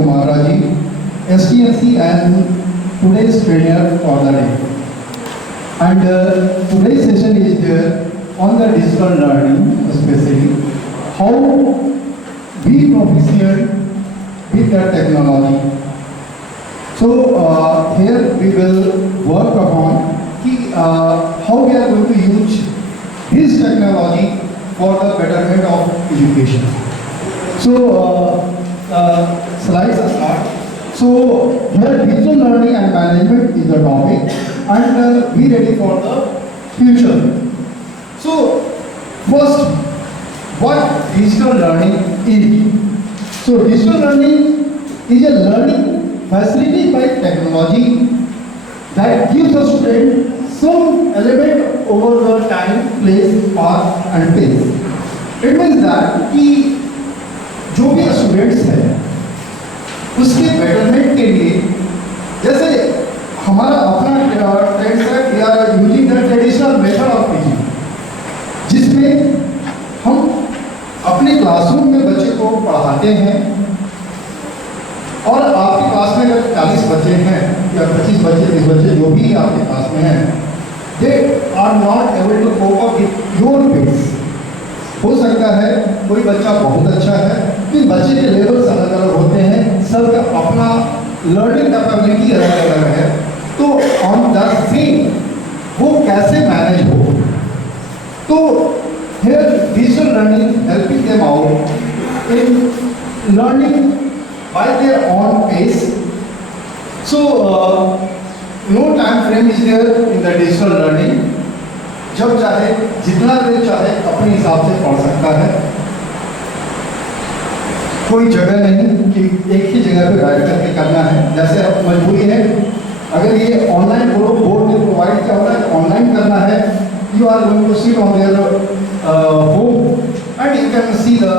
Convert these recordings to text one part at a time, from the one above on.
Kumar Raji, STSC and today's trainer for the day. And today's session is there on the digital learning, especially how we proficient with the technology. So here we will work upon how we are going to use this technology for the betterment of education. So slides are start. So here digital learning and management is the topic, and we ready for the future. So first, what digital learning is? So digital learning is a learning facility by technology that gives a student some element over the time, place, path and pace. It means that कि जो भी students हैं उसके betterment के लिए, जैसे हमारा अपना ट्रेंड है, we are using the traditional method of teaching, जिसमें हम अपने क्लासरूम में बच्चे को पढ़ाते हैं और आपकी क्लास में अगर 40 बच्चे हैं या 25 बच्चे 30 बच्चे जो भी आपके क्लास में हैं, they are not able to cope up with your pace. हो सकता है कोई बच्चा बहुत अच्छा है, फिर बच्चे के लेवल्स अलग अलग होते हैं, सबका अपना लर्निंग कैपेबिलिटी अलग अलग है, तो ऑन द सेम वो कैसे मैनेज हो। तो here digital learning helping them out in learning by their own pace. So no time frame is there in the digital learning. जब चाहे जितना देर चाहे अपने हिसाब से पढ़ सकता है, कोई जगह नहीं कि एक ही जगह पे बैठ करके करना है। जैसे अब मजबूरी है, अगर ये ऑनलाइन बोर्ड ने प्रोवाइड किया होगा कि ऑनलाइन करना है, you are going to sit on their home and you can see the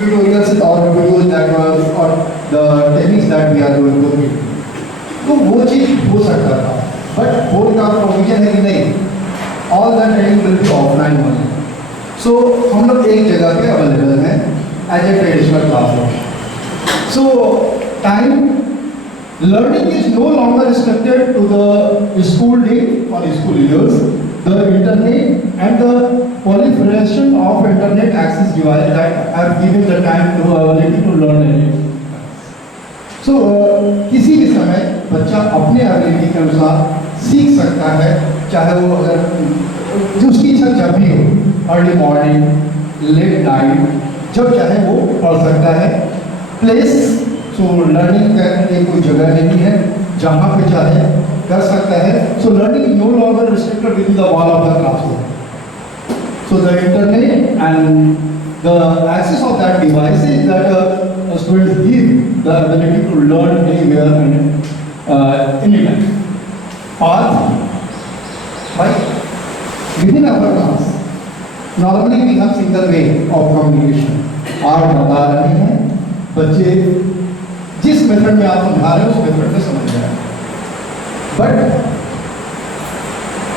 tutorials or videos that was or the techniques that we are going to do. तो वो चीज़ हो सकता था, बट बोर्ड का प्रोविजन है कि नहीं, all the training will be offline only. So हम लोग एक जगह पे अवेलेबल हैं as a traditional classroom. So time learning is no longer restricted to the school day or school years. The internet and the proliferation of internet access devices that have given the time to ability to learn anything. So किसी भी समय बच्चा अपने ability के अनुसार सीख सकता है, चाहे वो अगर जो उसकी इच्छा जब भी हो, अर्ली मॉर्निंग, लेट नाइट, जब चाहे वो पढ़ सकता है। प्लेस, सो लर्निंग करने की कोई जगह नहीं है, जहाँ पे चाहे कर सकता है। So learning no longer restricted with the wall of the classroom. So the internet and the access of that devices that students give the ability to learn anywhere and anytime. Path by within our class normally we have single way of communication. आप बता रहे हैं, बच्चे जिस method में आप समझा रहे हो उस मेथड में समझ जाए, but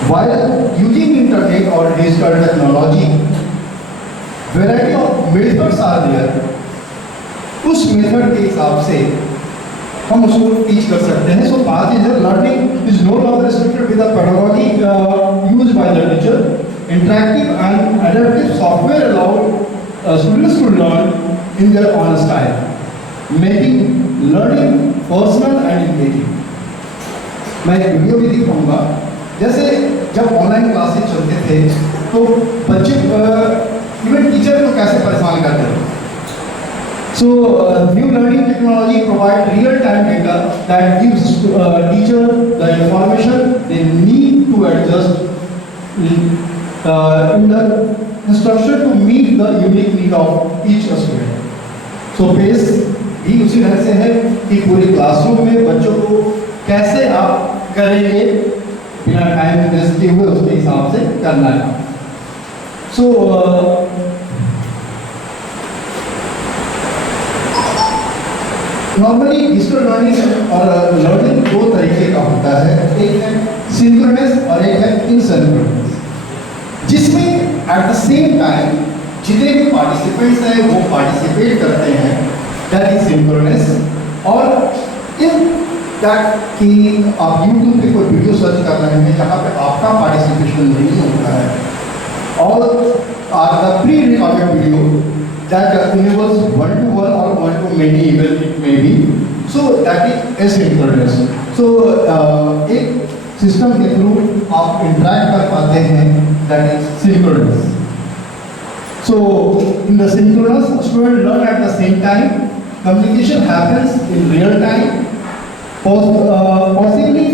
while using internet or digital technology, variety of methods are there. उस मेथड के हिसाब से हम उसको टीच कर सकते हैं। So path is learning is no longer restricted with the pedagogy used by the teacher. Interactive and adaptive software allow students to learn in their own style, making learning personal and engaging. मैं एक video भी दिखाऊंगा। जैसे जब online classes चलते थे तो बच्चे इवन टीचर को कैसे परेशान करते थे। So new learning technology provide real time data that gives teacher the information they need to adjust in the instruction to meet the unique need of each student. So pace भी उसी ढंग से है कि पूरे क्लासरूम में बच्चों को कैसे आप करेंगे बिना टाइम वेस्ट किए हुए, उसके हिसाब से करना है। सो नॉर्मली डिजिटल लर्निंग और लर्निंग दो तरीके का होता है, एक है सिंक्रोनस और एक है इनसिंक्रोनस, जिसमें एट द सेम टाइम जितने भी पार्टिसिपेंट्स हैं वो पार्टिसिपेट करते हैं, दैट इज सिंक्रोनस। और इफ दैट कि आप यूट्यूब पे कोई वीडियो सर्च कर रहे हैं जहाँ पे आपका पार्टिसिपेशन नहीं होता है और the pre-recorded video that enables one-to-one or one-to-many even it may be, so that is asynchronous. So एक सिस्टम के थ्रू आप इंटरेक्ट कर पाते हैं, that is synchronous. So in the synchronous, students learn at the same time. Communication happens in real time, possibly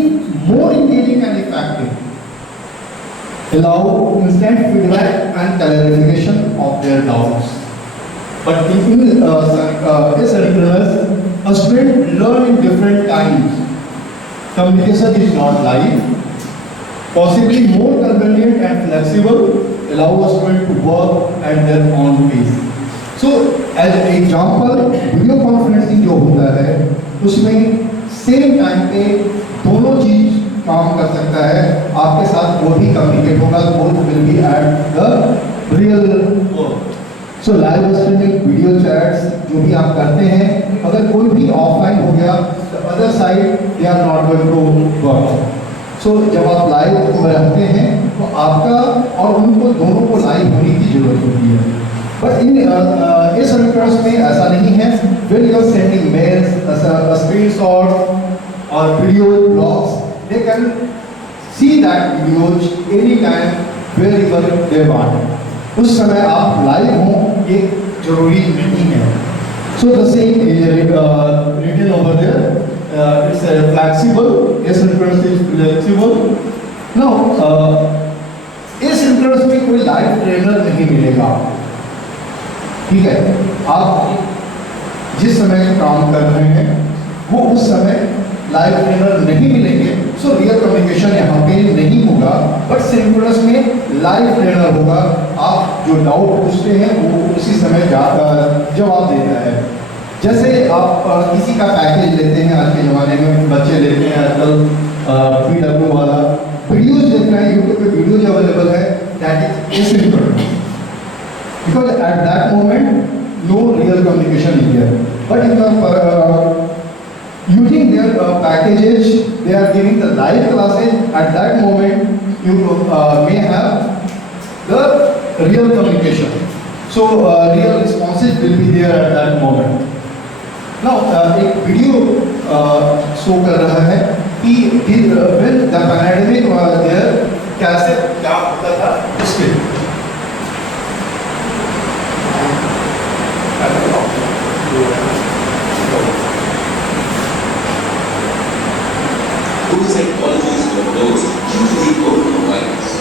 more engaging and effective. Allow instant feedback and clarification of their doubts. But in asynchronous, a student learn in different times. Communication is not live, possibly more convenient and flexible, allow a student to work at their own pace. So, as an example, video conferencing जो होता है उसमें same time पे दोनों चीज काम कर सकता है, आपके साथ वो भी कम्युनिकेट होगा, both will be at the real work. So live streaming, video chats जो भी आप करते हैं, अगर कोई भी ऑफलाइन हो गया, the other side they are not going to work. So जब आप लाइव रहते हैं तो आपका और उनको दोनों को लाइव होने की जरूरत होती है. बट इन एसिंक्रोनस में ऐसा नहीं है. When you are sending mails, screenshot और video blogs, they can see that videos anytime wherever they want. उस समय आप लाइव हो ये जरूरी नहीं है. So the same written over there, it's flexible. Asynchronous is flexible. Now asynchronous में कोई लाइव ट्रेनर नहीं मिलेगा. ठीक है, आप जिस समय काम कर रहे हैं वो उस समय लाइव ट्रेनर नहीं मिलेंगे. सो रियल कम्युनिकेशन यहाँ पे नहीं होगा. बट सिंक्रोनस में लाइव ट्रेनर होगा. आप जो डाउट पूछते हैं वो उसी समय जवाब देता है. जैसे आप किसी का पैकेज लेते हैं, आज के ज़माने में बच्चे लेते हैं आजकल PW वाला, वीडियोज देख रहे हैं यूट्यूब पे, वीडियोज अवेलेबल है, that is asynchronous because at that moment no real communication is there. But in using their packages, they are giving the live classes. At that moment, you may have the real communication. So real responses will be there at that moment. Now एक video show कर रहा है कि when the pandemic was there, कैसे क्या होता था उसके. Schools and colleges were closed due to the coronavirus.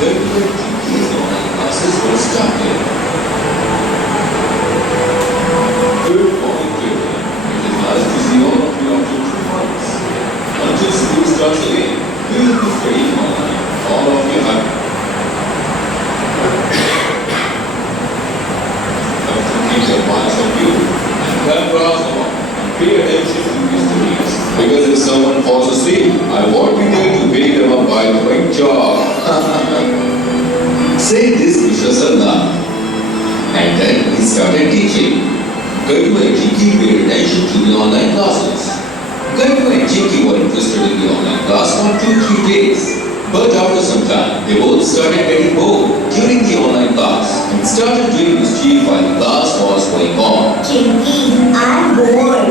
Regular GP's online classes were started. Good morning, children. It is nice to see all of you after 2 months. Until school starts again, we will be studying online. All of you have keep your minds on you and cameras on and pay attention to your studies. Because if someone falls asleep, I won't be there to wake them up by doing job. Say this Mr. Salna. And then he started teaching. Gaitu and Jinky paid attention to the online classes. Gaitu and Jinky were interested in the online class for 2-3 days. But after some time, they both started getting bored during the online class and started doing mischief while the class was going on. Jinky, I'm bored.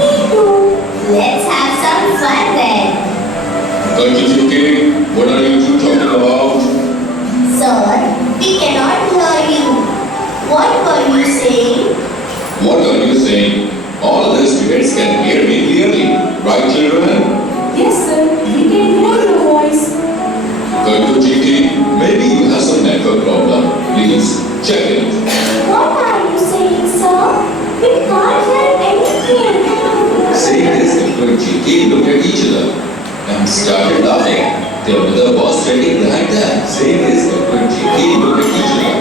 Me too. Let's have some fun then. Gaitu Jinky, what are you two talking about? Sir, we cannot hear you. What were you saying? What are you saying? All the students can hear me clearly. Right, children? Yes, sir. We can hear your voice. Gaitu Jinky, maybe you have some network problem. Please, check it. What are you saying, sir? We can't hear anything. Saying this, Gaitu and Jinky looked at each other and started laughing. Their mother was standing behind them. Saying this, Gaitu and Jinky looked at each other.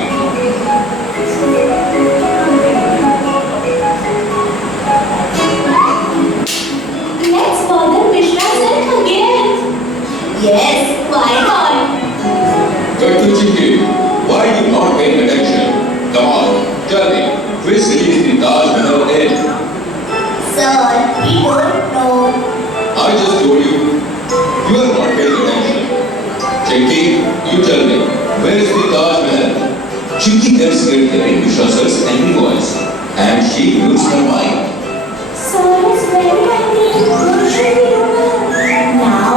Let's bother Mishra sir again. Yes, why not? Gaitu Jinky, why are you not paying attention? Come on, tell me, which city is the Taj Mahal in? Sir, we don't know. I just told you. You are not paying attention. Chinky, you tell me, where is the Taj Mahal? Chinky kept hearing Mishra sir's angry voice, and she loses her mind. Sir is very angry. What should we do now? Now,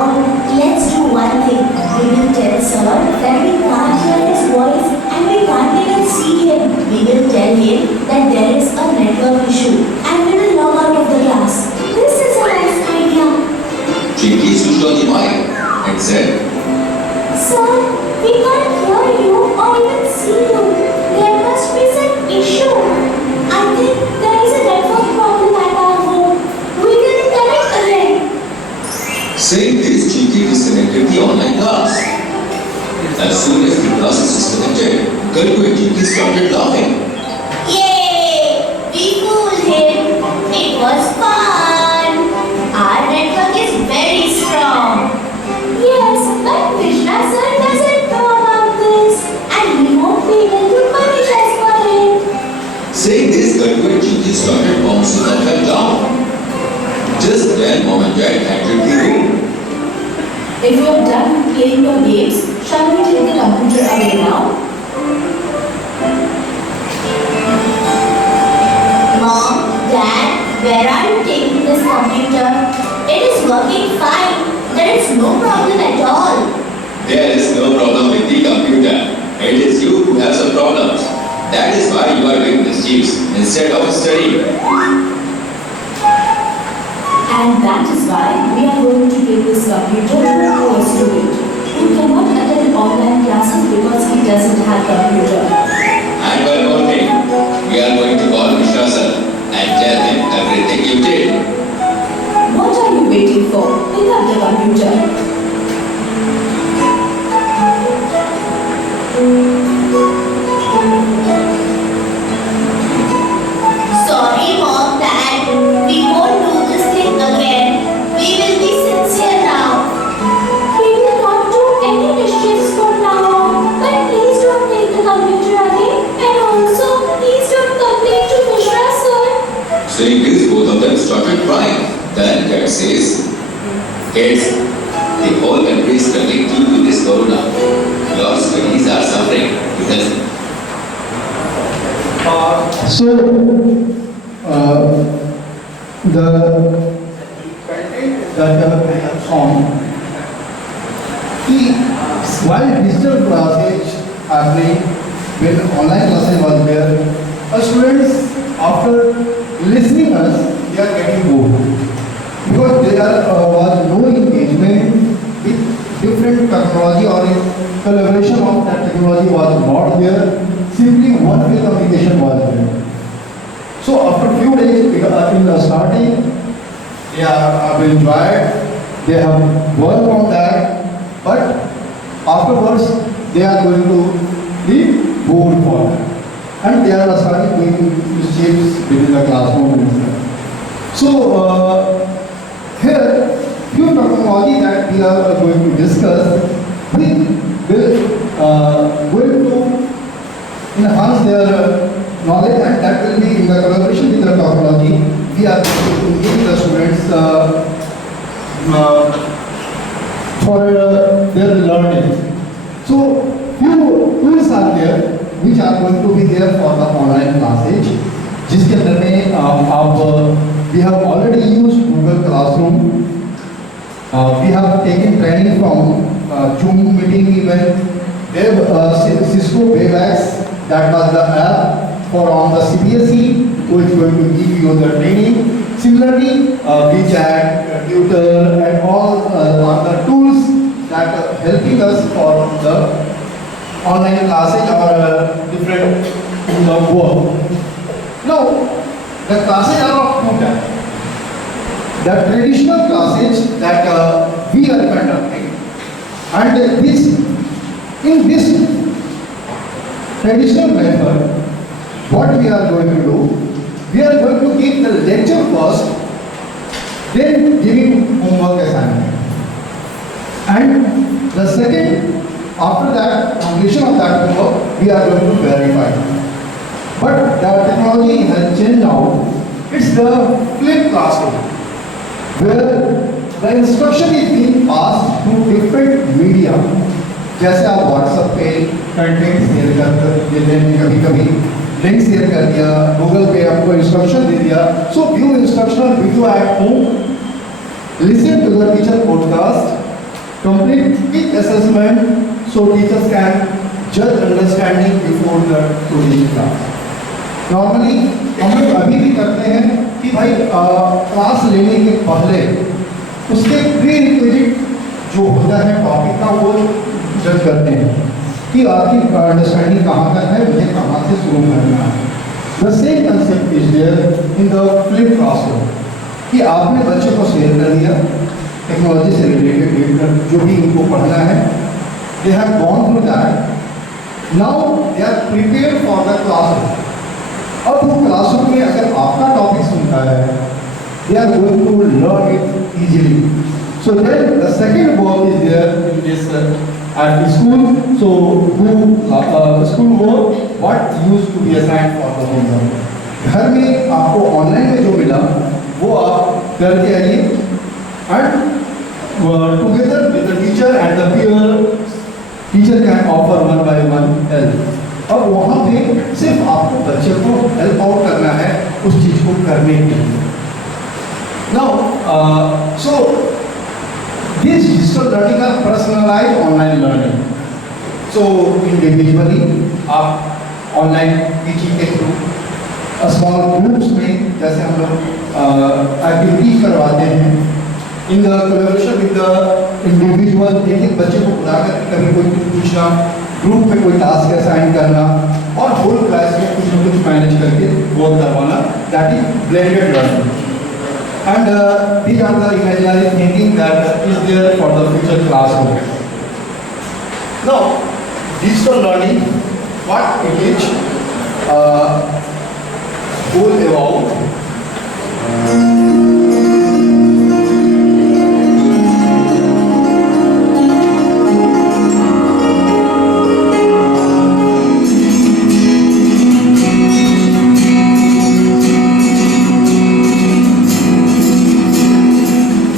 let's do one thing. We will tell Sir that we can't hear his voice and we can't even see him. We will tell him that there is a network issue and we will log out of the class. This is a nice idea. Chinky switched on the mic and said, Sir, we can't hear you or even see you. There must be some issue. I think there is a network problem at our home. We will connect again. saying this, Chinky disconnected the online class. As soon as the class is disconnected, Kalku and Chinky started laughing. Yay! We fooled him. It was fun. Our network is very strong. Yes, but Krishna sir doesn't know about this and we won't be able to punish us for it. Saying this, Kalku and Chinky started bouncing up and down. Just then, Mom and Dad entered the room. If you are done playing your games, shall we take the computer away now? Mom, Dad, where are you taking this computer? It is working fine. There is no problem at all. There is no problem with the computer. It is you who have some problems. That is why you are doing mischiefs instead of studying. And that is why we are going to give this computer to a student who cannot attend online classes because he doesn't have computer. And one more thing, we are going to call Mishra sir and tell him everything you did. What are you waiting for? Pick up the computer. Sorry, Mom, Dad. We won't do this thing again. We will be sincere now. We will not do any mischiefs from now on. But please don't take the computer away. And also, please don't complain to Mishra sir. Saying this, both of them started crying. Then Dad says, kids, the whole country is struggling due to this corona. Your studies are suffering because the content that I have shown, while digital classes happening, when online classes was there, students after listening us, they are getting bored because there was no engagement with different technology or collaboration of that technology was not there. Simply one-way communication was there. So after few days in the starting, they have enjoyed, they have worked on that, but afterwards they are going to be bored for that. And they are starting doing mistakes within the classroom itself. So here, few technology that we are going to discuss, we will going to enhance their knowledge, and that will be in the collaboration with the technology. We are going to engage the students for their learning. So few tools are there which are going to be there for the online classes. जिसके अंदर में आप we have already used Google Classroom. We have taken training from Zoom meeting event, Cisco Webex. That was the app for on the CBSE, who is going to give you the training. Similarly, WeChat, Tutor, and all other tools that are helping us for the online classes or different work. Now, the classes are of two types. The traditional classes that we are conducting, and in this traditional method, what we are going to do, we are going to give the lecture first, then giving homework assignment. And the second, after that, completion of that homework, we are going to verify. But the technology has changed now. It's the flipped classroom where the instruction is being passed through different media. जैसे आप WhatsApp पे content share कर देते हैं, कभी कभी link share कर दिया, गूगल पे आपको इंस्ट्रक्शन दे दिया. So view instructional video at home, listen to the teacher podcast, complete quick assessment so teachers can judge understanding before the today's class. Normally हम लोग अभी भी करते हैं कि भाई क्लास लेने के पहले उसके प्री रिक्विजिट जो होता है टॉपिक का वो जज करते हैं कि आपकी अंडरस्टैंडिंग कहाँ तक है, मुझे कहाँ से शुरू करना है. The same concept is there in the flip classroom कि आपने बच्चे को शेयर कर दिया टेक्नोलॉजी से रिलेटेड जो भी उनको पढ़ना है. They have gone through that, now they are prepared for the classroom. अब वो क्लासरूम में अगर आपका टॉपिक सुनता है, they are going to learn it easily. So then the second work is there in this at school. So do school work what used to be assigned for the homework. घर में आपको online में जो मिला वो आप करके आइए and together with the teacher and the peer, teacher can offer one by one help. अब वहाँ पे सिर्फ आपको बच्चे को हेल्प आउट करना है उस चीज को करने के लिए. Now so this digital learning are personalized online learning. So individually आप ऑनलाइन टीचिंग के थ्रू स्मॉल ग्रुप्स में जैसे हम लोग एक्टिविटी करवाते हैं in the collaboration with the individual. एक बच्चे को बुलाकर कभी कोई पूछना, ग्रुप में कोई टास्क असाइन करना और होल क्लास में कुछ न कुछ मैनेज करके वर्क करवाना, that is blended learning. And these are the imaginary thinking that is there for the future classroom. Now, digital learning, what it is, will evolve.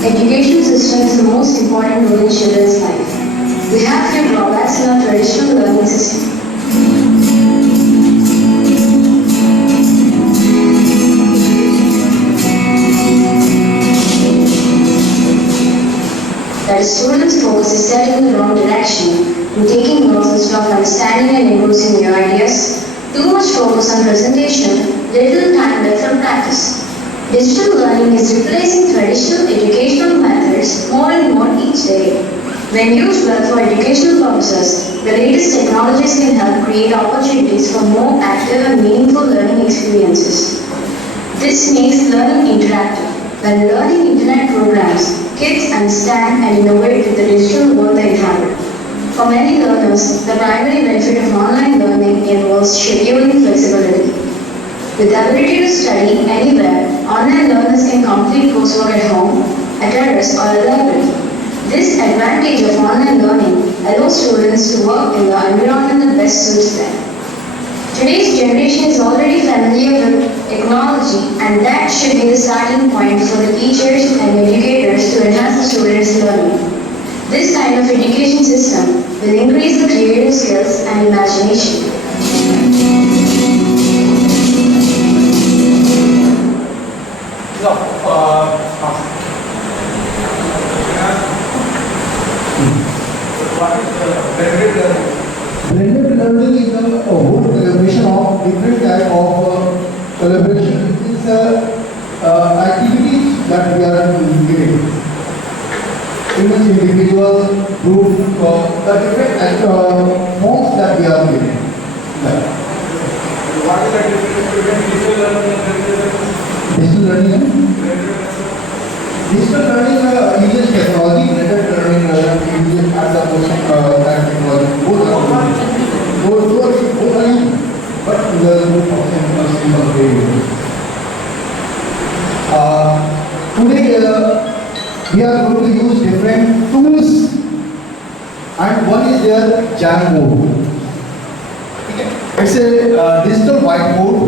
Education system is the most important role in children's life. We have few drawbacks in our traditional learning system. That students' focus is set in the wrong direction, in taking notes instead of understanding and imposing new ideas. Too much focus on presentation, little time left for practice. Digital learning is replacing traditional educational methods more and more each day. When used well for educational purposes, the latest technologies can help create opportunities for more active and meaningful learning experiences. This makes learning interactive. When learning internet programs, kids understand and innovate with the digital world they inhabit. For many learners, the primary benefit of online learning involves scheduling flexibility. With the ability to study anywhere, online learners can complete coursework at home, at a desk or a library. This advantage of online learning allows students to work in the environment that best suits them. Today's generation is already familiar with technology, and that should be the starting point for the teachers and educators to enhance the students' learning. This kind of education system will increase the creative skills and imagination. Blended learning is a whole collaboration of different type of collaboration. It is activities that we are giving. Even individual, group, the different forms that we are giving. Yeah. What is the difference between digital learning and Digital learning. Digital learning uses technology. Blended learning uses as a portion that technology. Both are used, but the function is single way. Today we are going to use different tools, and one is their Jamboard. It's a digital whiteboard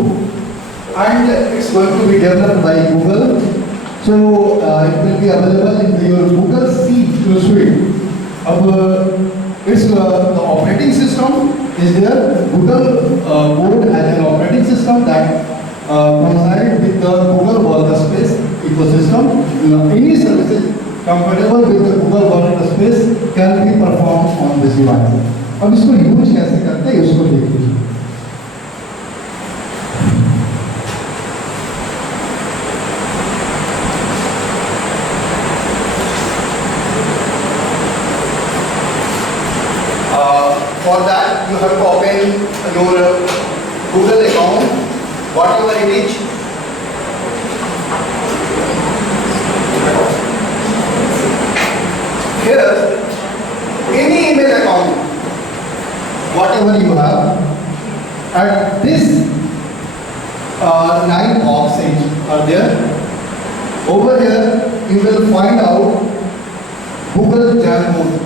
and it's going to be developed by Google. So it will be available in your Google Suite. It's the operating system is there. Google board has an operating system that coincides with the Google Workspace ecosystem. Any services compatible with the Google Workspace can be performed on this device. अब इसको use कैसे करते हैं उसको देखिए. For that, you have to open your Google account, whatever it is. Here, any email account, whatever you have, at this 9 boxes are there. Over here, you will find out Google Jamboard.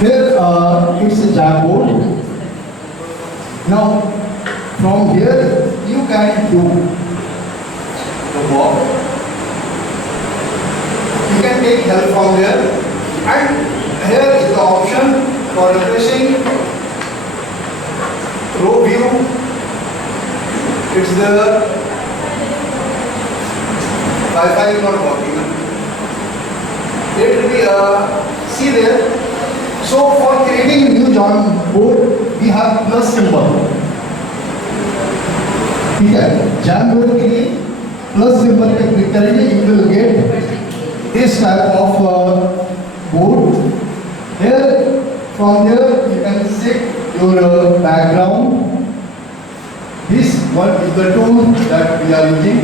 Here it's a Jamboard. Now from here you can do the work. You can take help from here, and here is the option for refreshing row view. It's the Wi-Fi is not working. It will be see there. So for creating a new Jamboard, we have plus symbol. ठीक है, Jamboard के लिए plus symbol पे click करेंगे, you will get this type of board. Here, from there you can set your background. This one is the tool that we are using.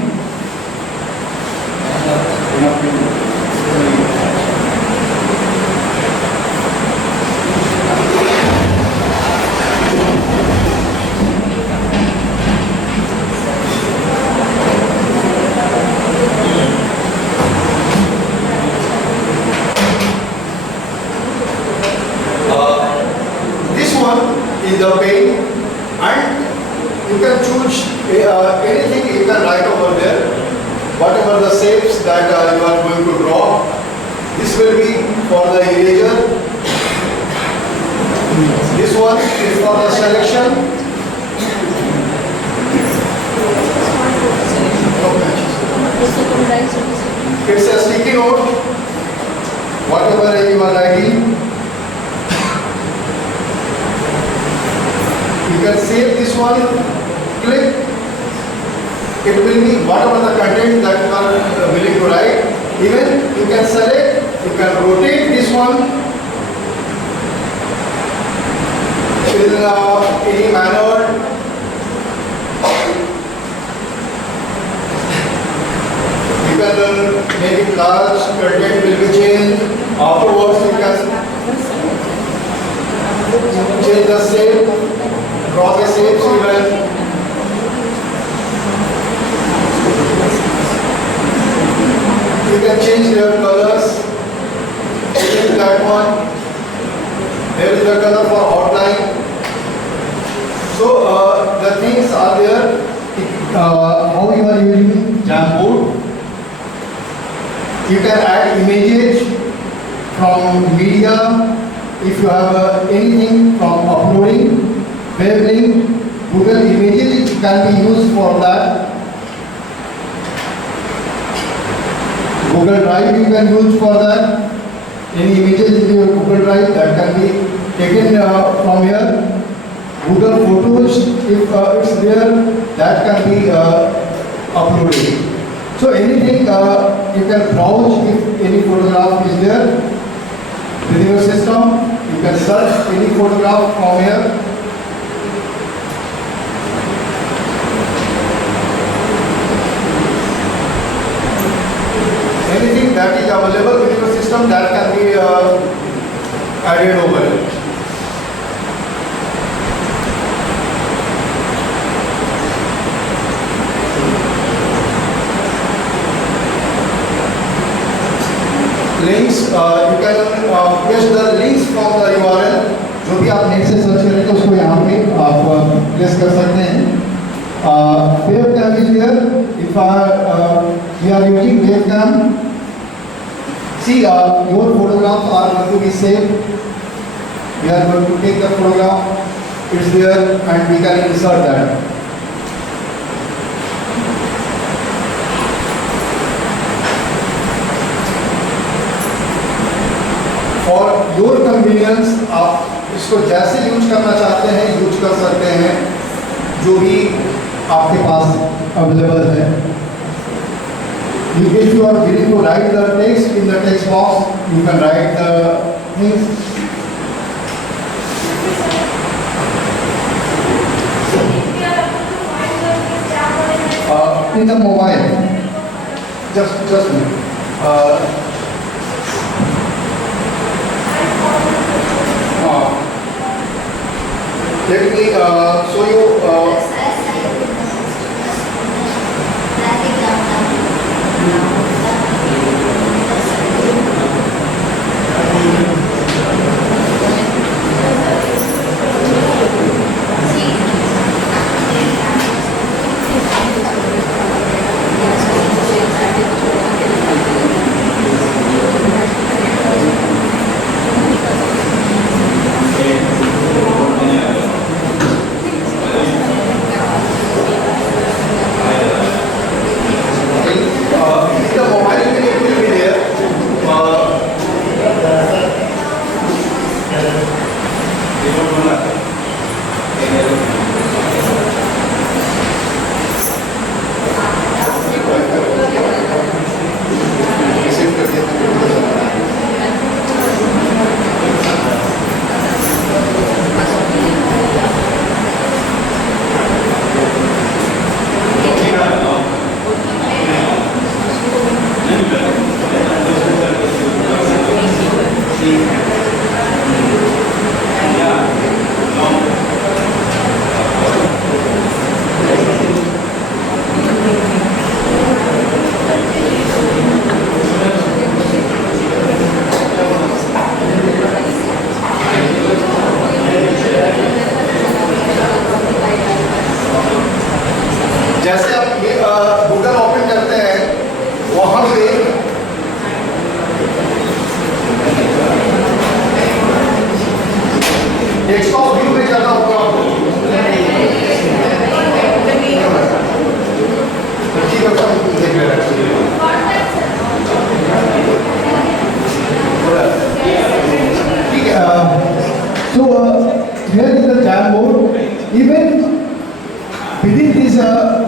Is the pane, and you can choose anything you can write over there, whatever the shapes that you are going to draw. This will be for the eraser. This one is for the selection. It's a sticky note, whatever you are writing. You can save this one, click, it will be whatever the content that you are willing to write. Even you can select, you can rotate this one in any manner. You can make it large, content will be changed. Afterwards you can change the shape. Draw the shapes even. You can change their colors. Change that one. There is the color for outline. So the things are there. How you are using Jamboard. You can add images from media. If you have anything from uploading. Web link, Google Images can be used for that. Google Drive you can use for that. Any images in your Google Drive that can be taken from here. Google Photos, if it's there, that can be uploaded. So anything you can browse if any photograph is there within your system. You can search any photograph from here. Anything that is available within your system that can be added over it. links, you can paste the links from the URL. जो भी आप net से search करेंगे उसको यहाँ पे आप place कर सकते हैं. Webcam is here. If we are using webcam, see your photographs are going to be saved. We are going to take the photograph. It's there and we can insert that. For your convenience, आप इसको जैसे use करना चाहते हैं use कर सकते हैं, जो भी आपके पास अवेलेबल है. If you are willing to write the text in the text box, you can write the things. In the mobile, just a minute. Let me show you. जैसे आप ये गूगल ओपन करते हैं, वहाँ पे डेस्कटॉप व्यू में जाना होगा आपको. ठीक है, देख रहे हैं. ठीक है. So here is the Jamboard. Even within this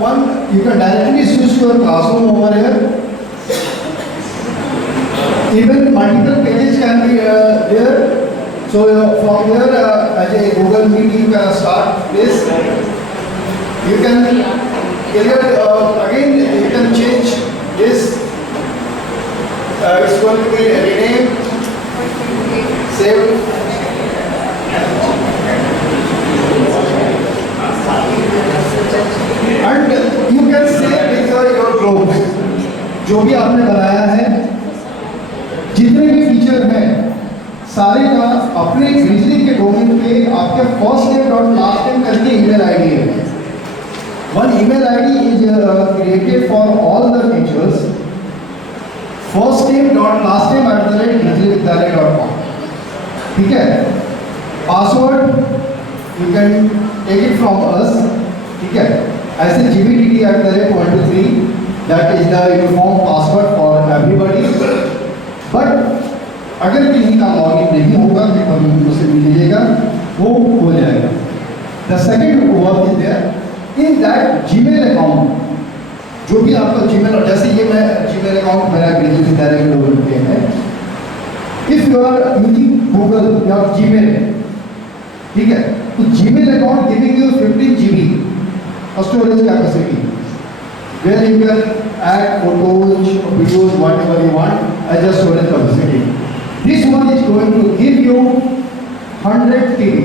one, you can directly switch to your classroom over here. Even multiple pages can be there. So from here, as a Google Meet, you can start this. You can here again you can change this. It's going to be rename, save. And you can save with your clothes. जो भी आपने बनाया है, जितने भी feature हैं, सारे का अपने बिजली के डोमेन पे आपके first name dot last name करके ईमेल आईडी है. One email ID is created for all the features. First name dot last name @bijlividyalaya.com. ठीक है. Password you can take it from us. ठीक है. ऐसे GBTT@123 that is the uniform password for everybody. But अगर किसी का login नहीं होगा तो मुझसे मिल लीजिएगा, वो हो जाएगा. The second work is there. In that Gmail account, जो भी आपका Gmail, और जैसे ये मैं Gmail account मेरा ग्रेजुएट विद्यालय के लोगों पे है. If you are using Google या Gmail, ठीक है, तो Gmail account giving you 15 GB storage capacity, where you can add photos, videos, whatever you want as a storage capacity. This one is going to give you 100 TB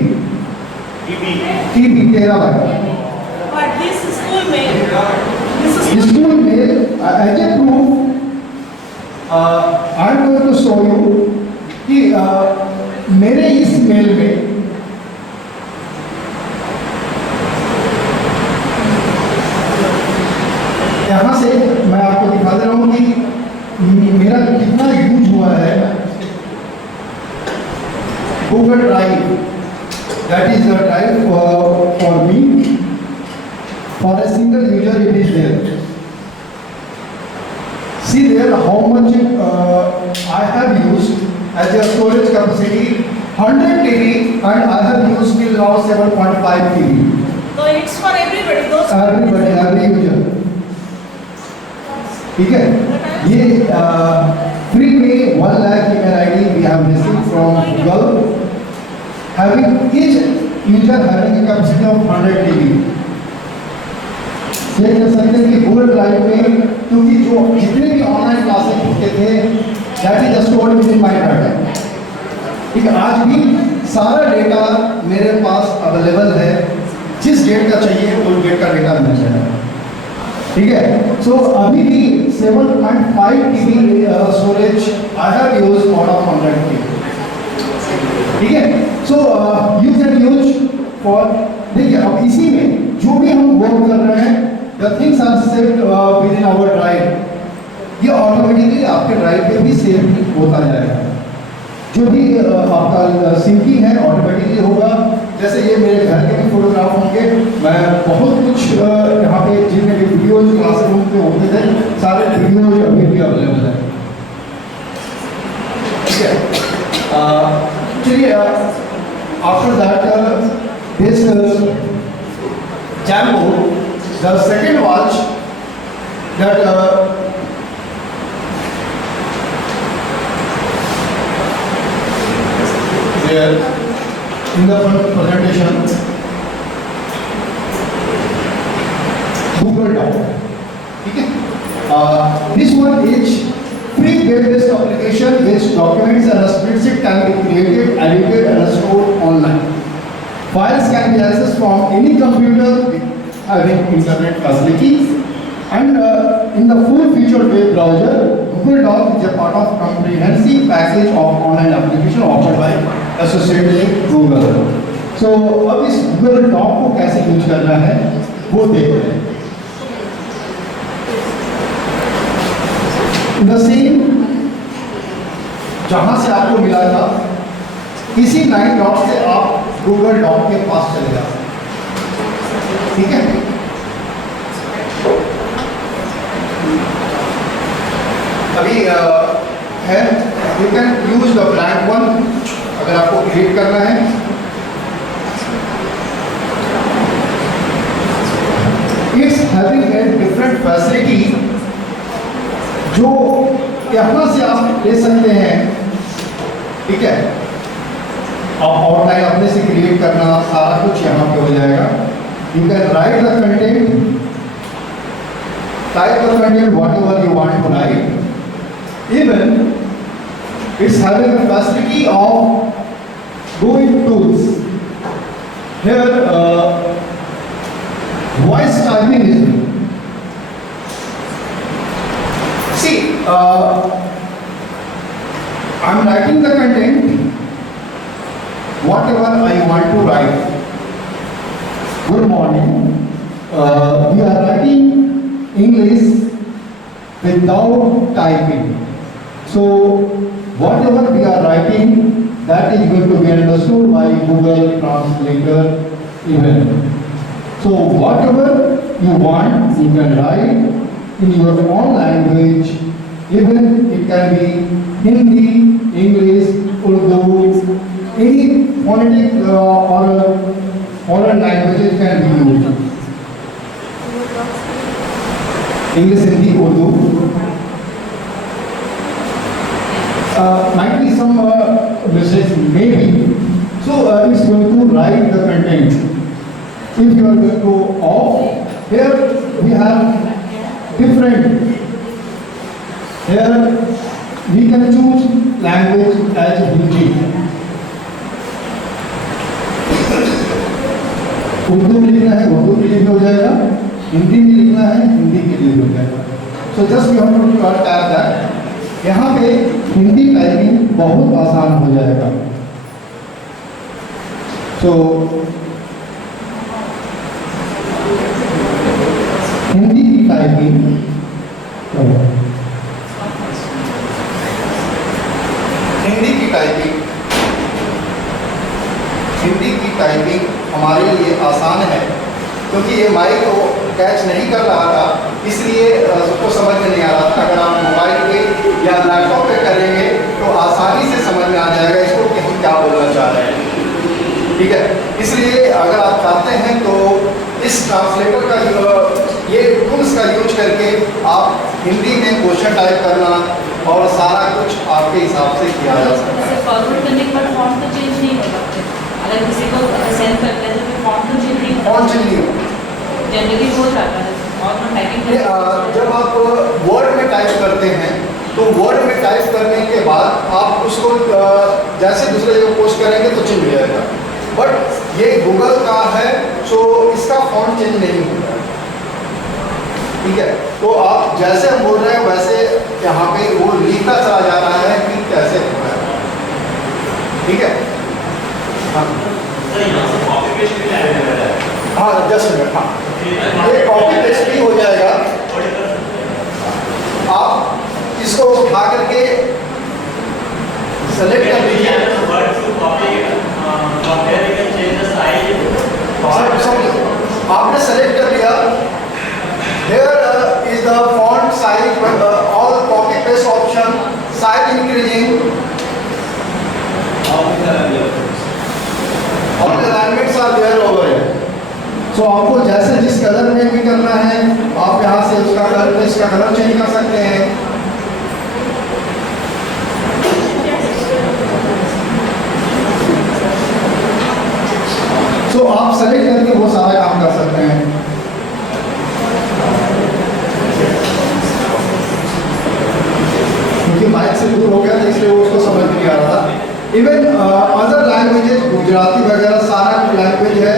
terabyte. But this is school mail. This is School mail as a proof I am going to show you कि मेरे इस mail में यहाँ से मैं आपको दिखा दे रहा हूँ कि मेरा कितना यूज हुआ है Google drive. That is the drive for me, for a single user it is there. See there how much I have used as a storage capacity 100 TB and I have used till now 7.5 TB. So it's for everybody, those Everybody, every user. ठीक है, ये free में 1 lakh email ID we have received from Google, having each user having a capacity of 100 TB. ये कह सकते हैं कि Google drive में क्योंकि जो जितने भी ऑनलाइन क्लासेस होते थे that is stored with in my data. ठीक है, आज भी सारा डेटा मेरे पास अवेलेबल है, जिस डेट का चाहिए उस डेट का डेटा मिल जाएगा। ठीक है, सो अभी भी 7.5 TB storage I have used out of 100 TB। ठीक है, so you can use for, देखिए अब इसी में जो भी हम वर्क कर रहे हैं the things are saved within our drive, ये ऑटोमेटिकली आपके ड्राइव पे भी सेव होता जाएगा। जो भी आपका सिंकिंग है ऑटोमेटिकली होगा। जैसे ये मेरे घर के भी फोटोग्राफ होंगे, मैं बहुत कुछ यहाँ पे जितने भी वीडियोज क्लासरूम पे होते थे सारे वीडियोज अभी भी अवेलेबल है। ठीक है, चलिए after that this Jambo, the second watch that there in the presentation, Google Doc. Okay? This one is free web-based application which documents and a spreadsheet can be created, edited and stored online. Files can be accessed from any computer having internet facility, and in the full-featured web browser, Google Docs is a part of comprehensive package of online application offered by associated with Google. So अब इस Google Doc को कैसे use करना है वो देखते हैं। The same जहाँ से आपको मिला था इसी 9 डॉट से आप गूगल डॉक के पास चले जाओ। ठीक है, अभी है you can use the blank one अगर आपको क्रिएट करना है। It's having a different facility जो यहाँ से आप ले सकते हैं। ठीक है, आउटलाइन अपने से क्रिएट करना सारा कुछ यहाँ पे हो जाएगा। You can write the content, type the content whatever you want to write. Even it's having the facility of going tools here, voice typing is see I am writing the content whatever I want to write. Good morning. We are writing English without typing. So whatever we are writing, that is going to be understood by Google Translator even. So whatever you want, you can write in your own language. Even it can be Hindi, English, Urdu, any phonetic or foreign languages can be used. English, Hindi, Urdu. Might be some message maybe. So it's going to write the content. If you are going to off, here we have different. Here we can choose language as Hindi. Urdu में लिखना है उर्दू के लिए भी हो जाएगा, हिंदी में लिखना है हिंदी के लिए भी हो जाएगा। So just you have to tap that यहाँ पे हिंदी टाइपिंग बहुत आसान हो जाएगा। तो हिंदी की टाइपिंग हिंदी की टाइपिंग हमारे लिए आसान है, क्योंकि ये माइक को कैच नहीं कर रहा था, इसलिए सबको समझ में नहीं आ रहा था। अगर आप मोबाइल पे या लैपटॉप पे करेंगे तो आसानी से समझ में आ जाएगा इसको कि हम क्या बोलना चाह रहे हैं। ठीक है, इसलिए अगर आप चाहते हैं तो इस ट्रांसलेटर का ये टूल्स का यूज करके आप हिंदी में क्वेश्चन टाइप करना और सारा कुछ आपके हिसाब से किया जा सकता है। फॉरवर्ड करने के बाद फॉन्ट तो चेंज नहीं होगा। अगर किसी को सेंड करते हैं तो फिर फॉन्ट तो चेंज नहीं होगा। कौन चीज नहीं होगा? जनरली हो जाता है और टाइपिंग जब आप वर्ड में टाइप करते हैं तो वर्ड में टाइप करने के बाद आप उसको जैसे दूसरे जगह पोस्ट करेंगे तो चेंज हो जाएगा, बट ये गूगल का है तो इसका फॉन्ट चेंज नहीं होता है। ठीक है, तो आप जैसे हम बोल रहे हैं वैसे यहाँ पे वो लिखता चला जा रहा है कि कैसे हो रहा है। ठीक है, हाँ जस्ट मिनट, हाँ ये कॉपी पेस्ट भी हो जाएगा। आप इसको उठा करके सेलेक्ट कर लीजिए। आपने सेलेक्ट कर लिया, here is the font size, all copy paste option, size increasing, all the alignments are there over here. So आपको जैसे जिस कलर में भी करना है आप यहाँ से उसका कलर, इसका कलर चेंज कर सकते हैं। तो आप सेलेक्ट करके वो सारा काम कर सकते हैं। क्योंकि माइक से दूर हो गया था इसलिए वो उसको समझ नहीं आ रहा था। इवन अदर लैंग्वेजेस, गुजराती वगैरह सारा लैंग्वेज है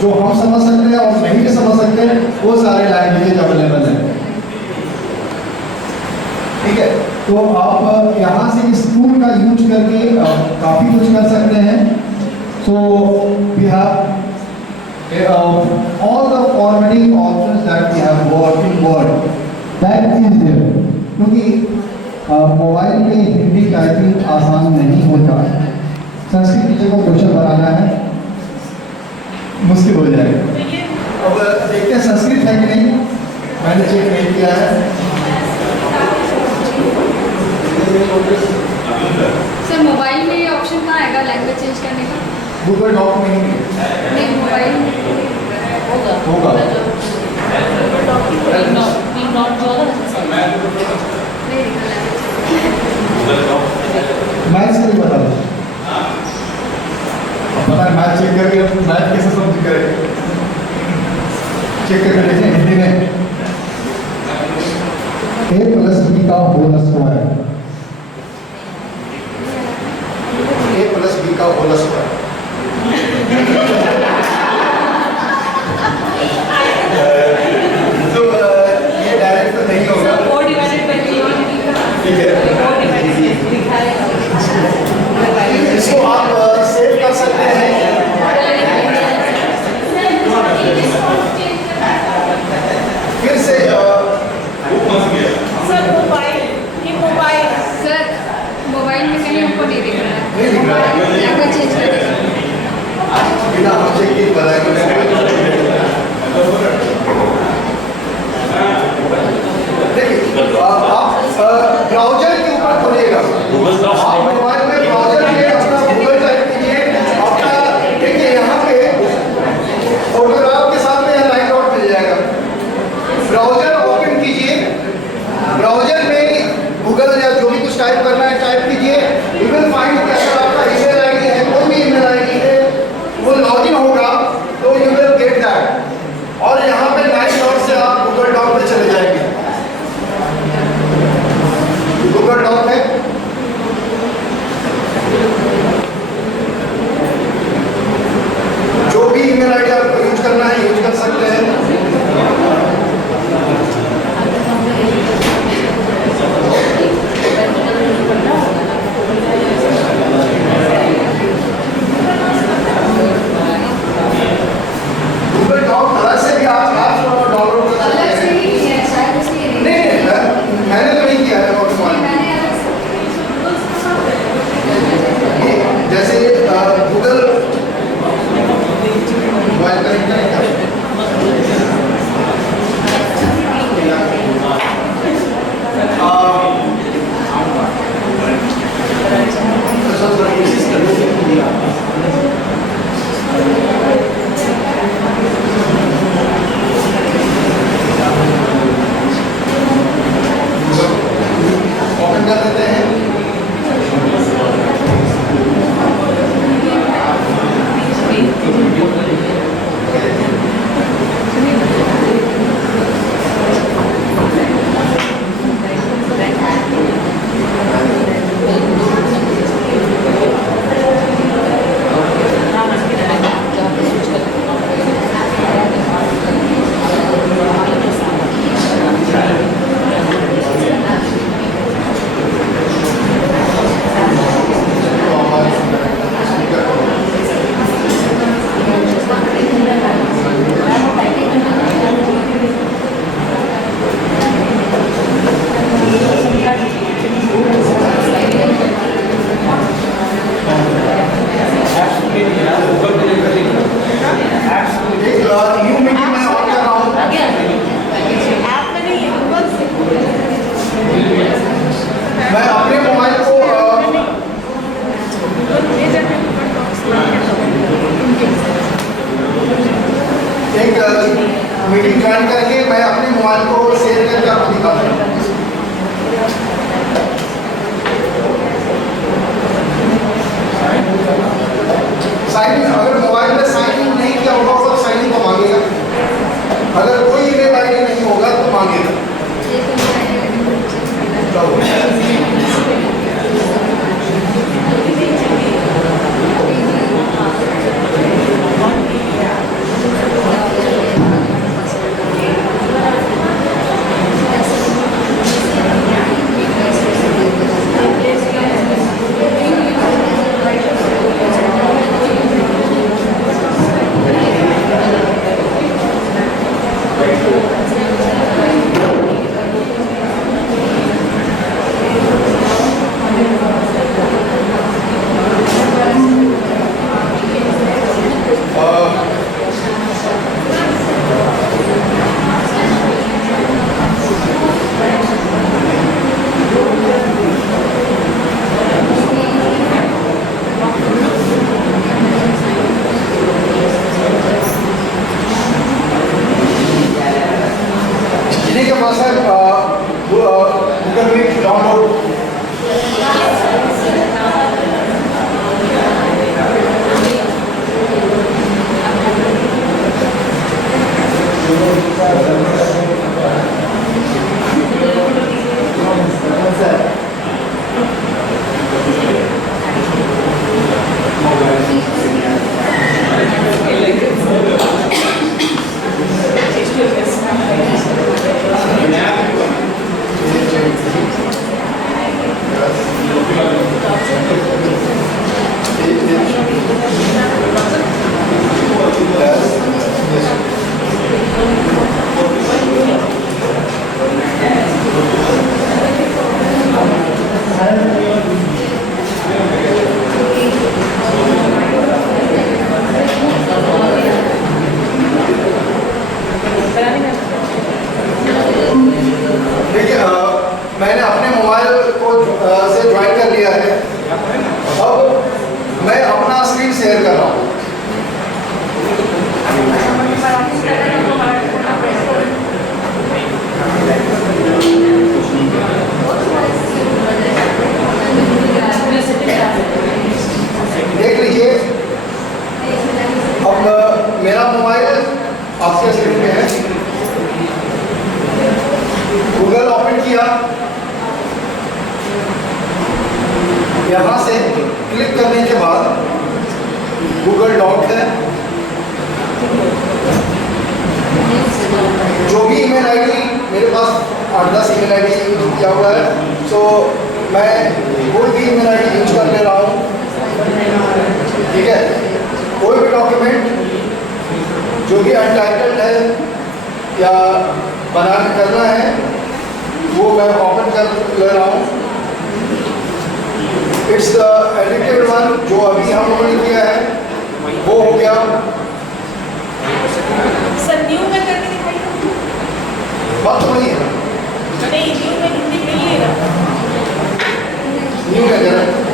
जो हम समझ सकते हैं और नहीं भी समझ सकते हैं, वो सारे लैंग्वेजेज अवेलेबल हैं। ठीक है, तो आप यहाँ से इस टूल का यूज करके काफ़ी कुछ कर सकते हैं। So we have all the formatting options that we have got in Word, that is there. क्योंकि मोबाइल में हिंदी टाइपिंग आसान नहीं होता। संस्कृत टीचर को क्वेश्चन बनाना है मुश्किल हो जाएगा। अब देखते हैं संस्कृत है कि नहीं, मैंने चेक नहीं किया है। सर मोबाइल में ये ऑप्शन कहाँ आएगा लैंग्वेज चेंज करने का? गूगल डॉक में नहीं, मोबाइल में होगा होगा। नॉट जो होगा नहीं दिखा मैथ से भी बता दो। पता है मैथ चेक करके मैथ कैसे समझ करें, चेक करके देखें हिंदी में। a प्लस बी का whole square, a plus B का होल स्क्वायर। तो ये डायरेक्ट तो नहीं होगा। ठीक है, इसको आप सेव कर सकते हैं। फिर से सर मोबाइल सर मोबाइल में कहीं हमको नहीं दिख रहा है, नहीं दिख रहा है, लैंग्वेज चेंज करने का। बिना हम चेक किए बताएंगे। देखिए आप ब्राउजर के ऊपर खोलिएगा, आप मोबाइल में ब्राउजर के अपना गूगल टाइप कीजिए, अपना देखिए यहाँ पे फोटोग्राफ के साथ में यहाँ लाइन डॉट मिल जाएगा। ब्राउजर ओपन कीजिए, ब्राउजर में गूगल या जो भी कुछ टाइप करना है टाइप कीजिए। यू विल फाइंड कि अगर आपका ईमेल आईडी है, कोई भी ईमेल आईडी है, वो लॉगिन होगा तो यू विल गेट दैट। और यहाँ पे लाइन डॉट से आप गूगल डॉक पे चले जाएंगे। गूगल डॉक है, ज्वाइन करके मैं अपने मोबाइल को शेयर करके आपको दिखाता हूँ। साइन इन, अगर मोबाइल में साइन इन नहीं किया होगा तो साइन इन को मांगेगा, अगर कोई ईमेल आईडी नहीं होगा तो मांगेगा। जिन्हीं के पास है गूगल मीट डाउनलोड, देखिए मैंने अपने मोबाइल को से ज्वाइन कर लिया है। अब मैं अपना स्क्रीन शेयर कर रहा हूँ। देख लीजिए, अब मेरा मोबाइल आपके स्क्रीन पे है। गूगल ओपन किया, यहाँ से क्लिक करने के बाद गूगल डॉक है, जो भी ईमेल आईडी मेरे पास 8-10 ईमेल आईडी यूज किया हुआ है, सो मैं कोई भी ईमेल आईडी यूज कर ले रहा हूँ। ठीक है, कोई भी डॉक्यूमेंट जो भी अनटाइटल्ड है या बना करना है वो मैं ओपन कर ले रहा हूँ। इट्स द एडिटेड वन, जो अभी हम लोगों ने किया है वो हो गया। सर न्यू में करके दिखाइए। बात तो वही है, नहीं न्यू में हिंदी नहीं लेगा। न्यू क्या कह रहा है?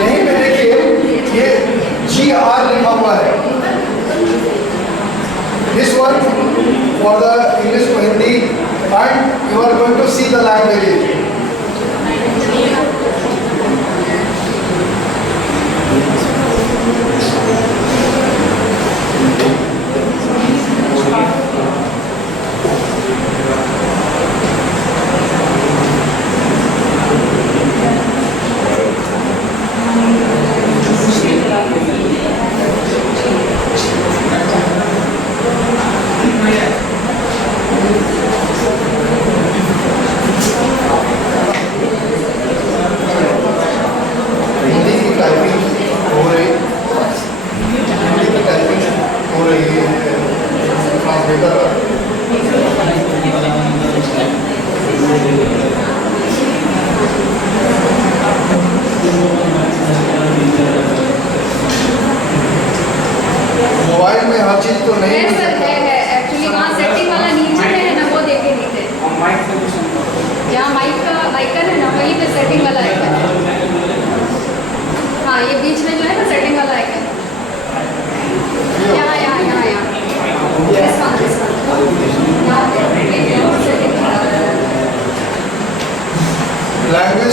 यहीं पे देखिए ये GR लिखा हुआ है। This one for the English to Hindi, and you are going to see the language.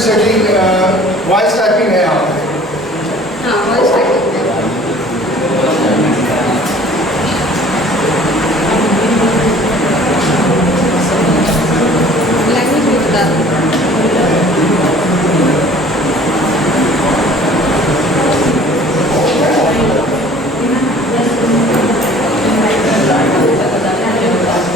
Setting voice typing है यहाँ पे। हाँ वॉइस टाइपिंग लैंग्वेज भी बता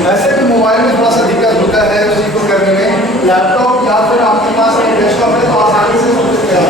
वैसे भी मोबाइल में थोड़ा सा दिक्कत होता है उसी को करने में। लैपटॉप या फिर आपके पास डेस्कटॉप है तो आसानी से सब कुछ किया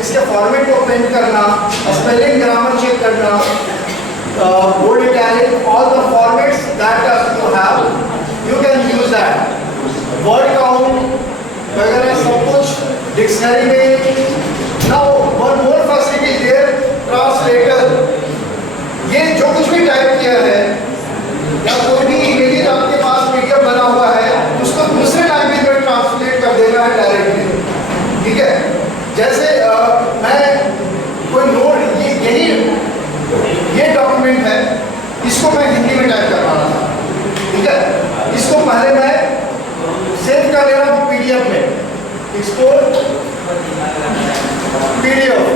इसके फॉर्मेट को प्रिंट करना, स्पेलिंग ग्रामर चेक करना, bold italic, all the formats that you have, you can use that. Word count वगैरह सब कुछ डिक्शनरी में। Now one more facility is there, translator. ये जो कुछ भी टाइप किया है या कोई भी इमेज आपके पास पीडीएफ बना हुआ है उसको दूसरे लैंग्वेज में ट्रांसलेट कर देना है डायरेक्टली, ठीक है। जैसे मैं कोई नोट, ये डॉक्यूमेंट है, इसको मैं हिंदी में टाइप करवाना था, ठीक है। इसको पहले मैं सेव कर ले रहा हूँ पीडीएफ में, एक्सपोर्ट पीडीएफ।